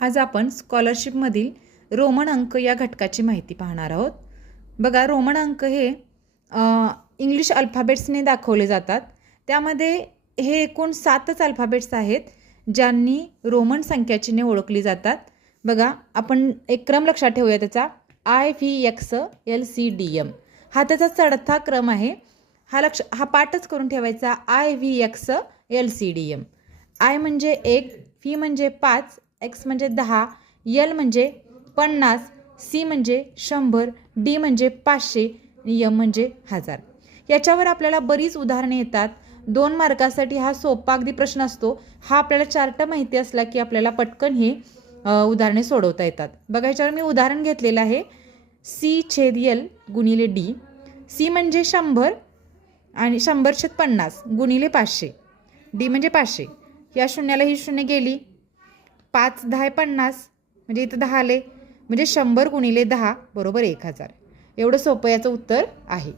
आज आपण स्कॉलरशिपमधील रोमन अंक या घटकाची माहिती पाहणार आहोत. बघा, रोमन अंक हे इंग्लिश अल्फाबेट्सने दाखवले जातात. त्यामध्ये हे एकूण 7च अल्फाबेट्स आहेत ज्यांनी रोमन संख्याचिन्हे ओळखली जातात. बघा, आपण एक क्रम लक्षात ठेवूया त्याचा. IVXLCDM हा त्याचा चढता क्रम आहे. हा पाठच करून ठेवायचा. IVXLCDM. आय म्हणजे 1, व्ही म्हणजे 5, एक्स म्हणजे 10, एल म्हणजे 50, सी म्हणजे 100, डी म्हणजे 500 आणि एम म्हणजे 1000. याच्यावर आपल्याला बरीच उदाहरणे येतात. 2 मार्कासाठी हा सोपा अगदी प्रश्न असतो. हा आपल्याला चार्ट माहिती असला की आपल्याला पटकन ही उदाहरणे सोडवता येतात. बघा, याच्यावर मी उदाहरण घेतलेलं आहे. C/L गुणिले डी. सी म्हणजे 100 आणि 100/50 गुणिले 500. डी म्हणजे 500. या शून्याला ही शून्य गेली. 5 10 50 म्हणजे इथं 10 आले म्हणजे 100 गुणिले 10 बरोबर 1000. एवढं सोपं याचं उत्तर आहे.